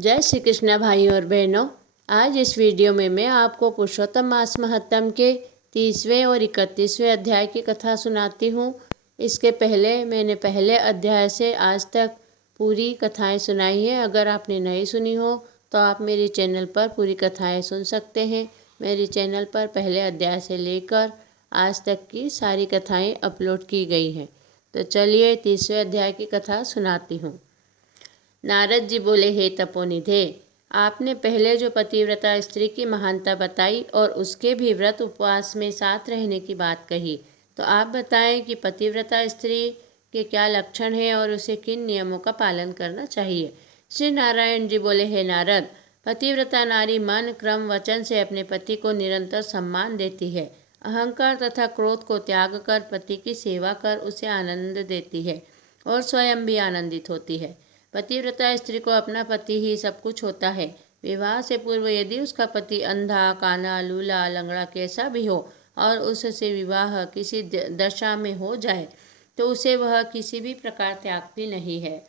जय श्री कृष्ण भाइयों और बहनों। आज इस वीडियो में मैं आपको पुरुषोत्तम मास महत्तम के 30वें और 31वें अध्याय की कथा सुनाती हूँ। इसके पहले मैंने पहले अध्याय से आज तक पूरी कथाएं सुनाई हैं। अगर आपने नहीं सुनी हो तो आप मेरे चैनल पर पूरी कथाएं सुन सकते हैं। मेरे चैनल पर पहले अध्याय से लेकर आज तक की सारी कथाएं अपलोड की गई हैं। तो चलिए 30वें अध्याय की कथा सुनाती हूँ। नारद जी बोले, हे तपोनिधे, आपने पहले जो पतिव्रता स्त्री की महानता बताई और उसके भी व्रत उपवास में साथ रहने की बात कही, तो आप बताएं कि पतिव्रता स्त्री के क्या लक्षण हैं और उसे किन नियमों का पालन करना चाहिए। श्री नारायण जी बोले, हे नारद, पतिव्रता नारी मन, क्रम, वचन से अपने पति को निरंतर सम्मान देती है। अहंकार तथा क्रोध को त्याग कर पति की सेवा कर उसे आनंद देती है और स्वयं भी आनंदित होती है। पतिव्रता स्त्री को अपना पति ही सब कुछ होता है। विवाह से पूर्व यदि उसका पति अंधा, काना, लूला, लंगड़ा कैसा भी हो और उससे विवाह किसी दशा में हो जाए तो उसे वह किसी भी प्रकार त्यागती नहीं है।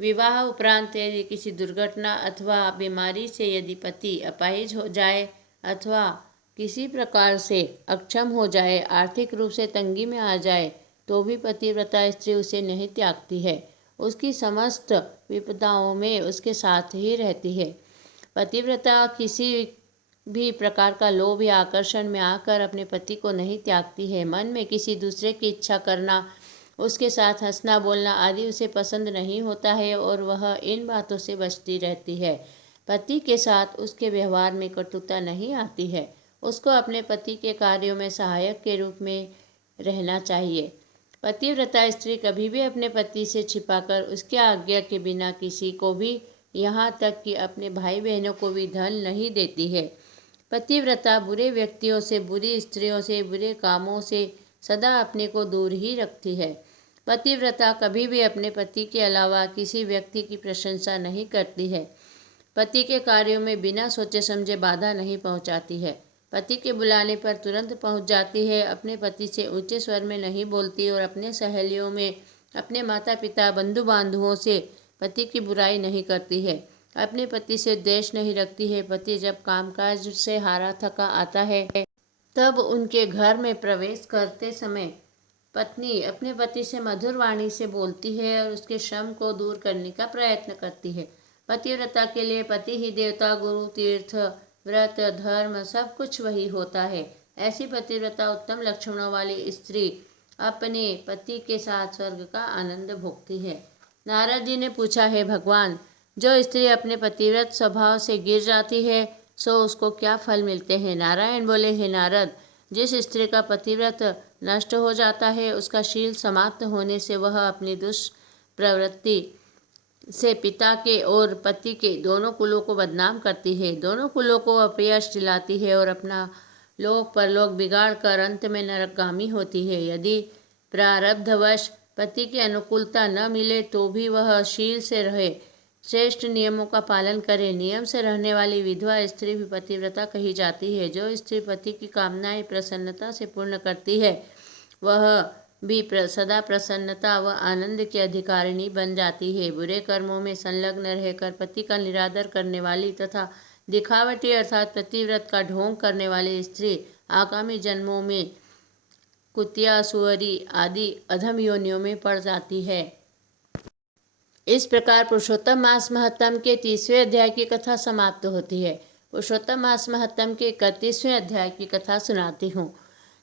विवाह उपरांत यदि किसी दुर्घटना अथवा बीमारी से यदि पति अपाहिज हो जाए अथवा किसी प्रकार से अक्षम हो जाए, आर्थिक रूप से तंगी में आ जाए, तो भी पतिव्रता स्त्री उसे नहीं त्यागती है। उसकी समस्त विपदाओं में उसके साथ ही रहती है। पतिव्रता किसी भी प्रकार का लोभ या आकर्षण में आकर अपने पति को नहीं त्यागती है। मन में किसी दूसरे की इच्छा करना, उसके साथ हंसना बोलना आदि उसे पसंद नहीं होता है और वह इन बातों से बचती रहती है। पति के साथ उसके व्यवहार में कटुता नहीं आती है। उसको अपने पति के कार्यों में सहायक के रूप में रहना चाहिए। पतिव्रता स्त्री कभी भी अपने पति से छिपाकर उसकी आज्ञा के बिना किसी को भी, यहाँ तक कि अपने भाई बहनों को भी धन नहीं देती है। पतिव्रता बुरे व्यक्तियों से, बुरी स्त्रियों से, बुरे कामों से सदा अपने को दूर ही रखती है। पतिव्रता कभी भी अपने पति के अलावा किसी व्यक्ति की प्रशंसा नहीं करती है। पति के कार्यों में बिना सोचे समझे बाधा नहीं पहुंचाती है। पति के बुलाने पर तुरंत पहुंच जाती है। अपने पति से ऊंचे स्वर में नहीं बोलती और अपने सहेलियों में, अपने माता पिता, बंधु बांधवों से पति की बुराई नहीं करती है। अपने पति से द्वेष नहीं रखती है। पति जब कामकाज से हारा थका आता है तब उनके घर में प्रवेश करते समय पत्नी अपने पति से मधुर वाणी से बोलती है और उसके श्रम को दूर करने का प्रयत्न करती है। पतिव्रता के लिए पति ही देवता, गुरु, तीर्थ, व्रत, धर्म सब कुछ वही होता है। ऐसी पतिव्रता उत्तम लक्षणों वाली स्त्री अपने पति के साथ स्वर्ग का आनंद भोगती है। नारद जी ने पूछा, है भगवान, जो स्त्री अपने पतिव्रत स्वभाव से गिर जाती है सो उसको क्या फल मिलते हैं। नारायण बोले, हे नारद, जिस स्त्री का पतिव्रत नष्ट हो जाता है उसका शील समाप्त होने से वह अपनी दुष्प्रवृत्ति से पिता के और पति के दोनों कुलों को बदनाम करती है, दोनों कुलों को अपयश दिलाती है और अपना लोक परलोक बिगाड़ कर अंत में नरकगामी होती है। यदि प्रारब्धवश पति की अनुकूलता न मिले तो भी वह शील से रहे, श्रेष्ठ नियमों का पालन करे। नियम से रहने वाली विधवा स्त्री भी पतिव्रता कही जाती है। जो स्त्री पति की कामनाएं प्रसन्नता से पूर्ण करती है वह भी सदा प्रसन्नता व आनंद की अधिकारिणी बन जाती है। बुरे कर्मों में संलग्न रहकर पति का निरादर करने वाली तथा दिखावटी अर्थात पतिव्रत का ढोंग करने वाली स्त्री आगामी जन्मों में कुतिया, सुअरी आदि अधम योनियों में पड़ जाती है। इस प्रकार पुरुषोत्तम मास महत्तम के 30वें अध्याय की कथा समाप्त होती है। पुरुषोत्तम मास महत्तम के 31वें अध्याय की कथा सुनाती हूँ।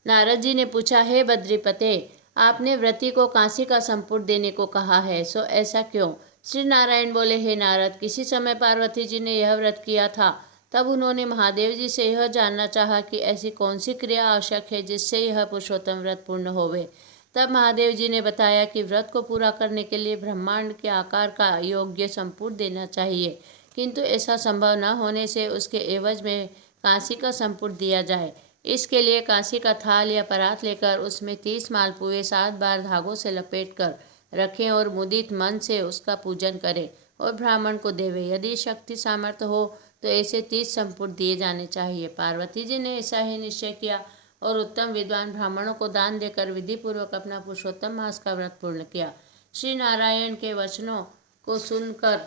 नारद जी ने पूछा, हे बद्रीपते, आपने व्रती को कांसी का संपुट देने को कहा है, सो ऐसा क्यों। श्री नारायण बोले, हे नारद, किसी समय पार्वती जी ने यह व्रत किया था। तब उन्होंने महादेव जी से यह जानना चाहा कि ऐसी कौन सी क्रिया आवश्यक है जिससे यह पुरुषोत्तम व्रत पूर्ण होवे। तब महादेव जी ने बताया कि व्रत को पूरा करने के लिए ब्रह्मांड के आकार का योग्य संपुट देना चाहिए, किंतु ऐसा संभव न होने से उसके एवज में कांसी का संपुट दिया जाए। इसके लिए कांसी का थाल या परात लेकर उसमें 30 मालपुए 7 बार धागों से लपेट कर रखें और मुदित मन से उसका पूजन करें और ब्राह्मण को देवे। यदि शक्ति सामर्थ्य हो तो ऐसे 30 संपुट दिए जाने चाहिए। पार्वती जी ने ऐसा ही निश्चय किया और उत्तम विद्वान ब्राह्मणों को दान देकर विधि पूर्वक अपना पुरुषोत्तम मास का व्रत पूर्ण किया। श्री नारायण के वचनों को सुनकर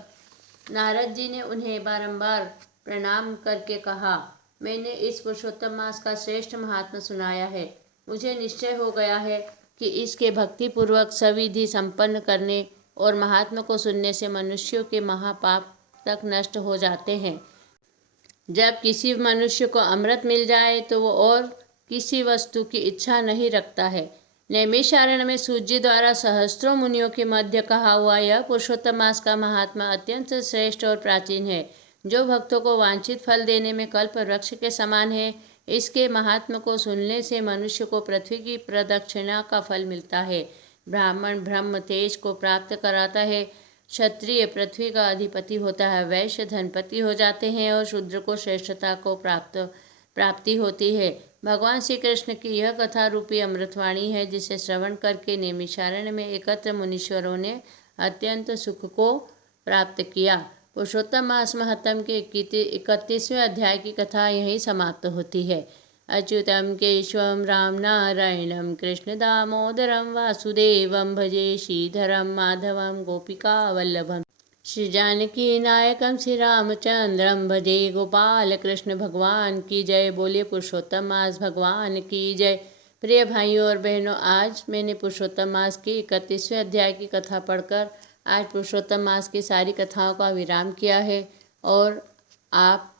नारद जी ने उन्हें बारंबार प्रणाम करके कहा, मैंने इस पुरुषोत्तम मास का श्रेष्ठ महात्मा सुनाया है। मुझे निश्चय हो गया है कि इसके भक्तिपूर्वक सविधि संपन्न करने और महात्मा को सुनने से मनुष्यों के महापाप तक नष्ट हो जाते हैं। जब किसी मनुष्य को अमृत मिल जाए तो वो और किसी वस्तु की इच्छा नहीं रखता है। नैमिषारण्य में सूत जी द्वारा सहस्त्रों मुनियों के मध्य कहा हुआ यह पुरुषोत्तम मास का महात्मा अत्यंत श्रेष्ठ और प्राचीन है, जो भक्तों को वांछित फल देने में कल्प वृक्ष के समान है। इसके महात्मा को सुनने से मनुष्य को पृथ्वी की प्रदक्षिणा का फल मिलता है। ब्राह्मण ब्रह्म तेज को प्राप्त कराता है, क्षत्रिय पृथ्वी का अधिपति होता है, वैश्य धनपति हो जाते हैं और शूद्र को श्रेष्ठता को प्राप्ति होती है। भगवान श्री कृष्ण की यह कथा रूपी अमृतवाणी है, जिसे श्रवण करके नैमिषारण्य में एकत्र मुनीश्वरों ने अत्यंत सुख को प्राप्त किया। पुरुषोत्तम मास महात्म के 31वें अध्याय की कथा यहीं समाप्त होती है। अच्युतम केशवम राम नारायणम कृष्ण दामोदरम वासुदेवम भजे श्रीधरम माधवम गोपिका वल्लभम श्री जानकी नायकम श्री रामचंद्रम भजे गोपाल कृष्ण भगवान की जय। बोलिए पुरुषोत्तम मास भगवान की जय। प्रिय भाइयों और बहनों, आज मैंने पुरुषोत्तम मास की 31वें अध्याय की कथा पढ़कर आज पुरुषोत्तम मास की सारी कथाओं का विराम किया है और आप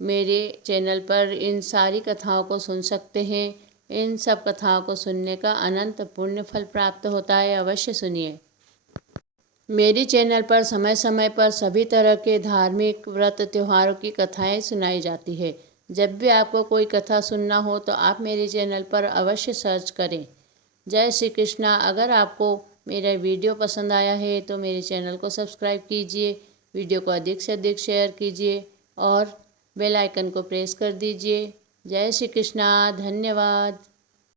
मेरे चैनल पर इन सारी कथाओं को सुन सकते हैं। इन सब कथाओं को सुनने का अनंत पुण्य फल प्राप्त होता है, अवश्य सुनिए। मेरी चैनल पर समय समय पर सभी तरह के धार्मिक व्रत त्योहारों की कथाएं सुनाई जाती है। जब भी आपको कोई कथा सुनना हो तो आप मेरे चैनल पर अवश्य सर्च करें। जय श्री कृष्णा। अगर आपको मेरा वीडियो पसंद आया है तो मेरे चैनल को सब्सक्राइब कीजिए, वीडियो को अधिक से अधिक शेयर कीजिए और बेल आइकन को प्रेस कर दीजिए। जय श्री कृष्णा। धन्यवाद।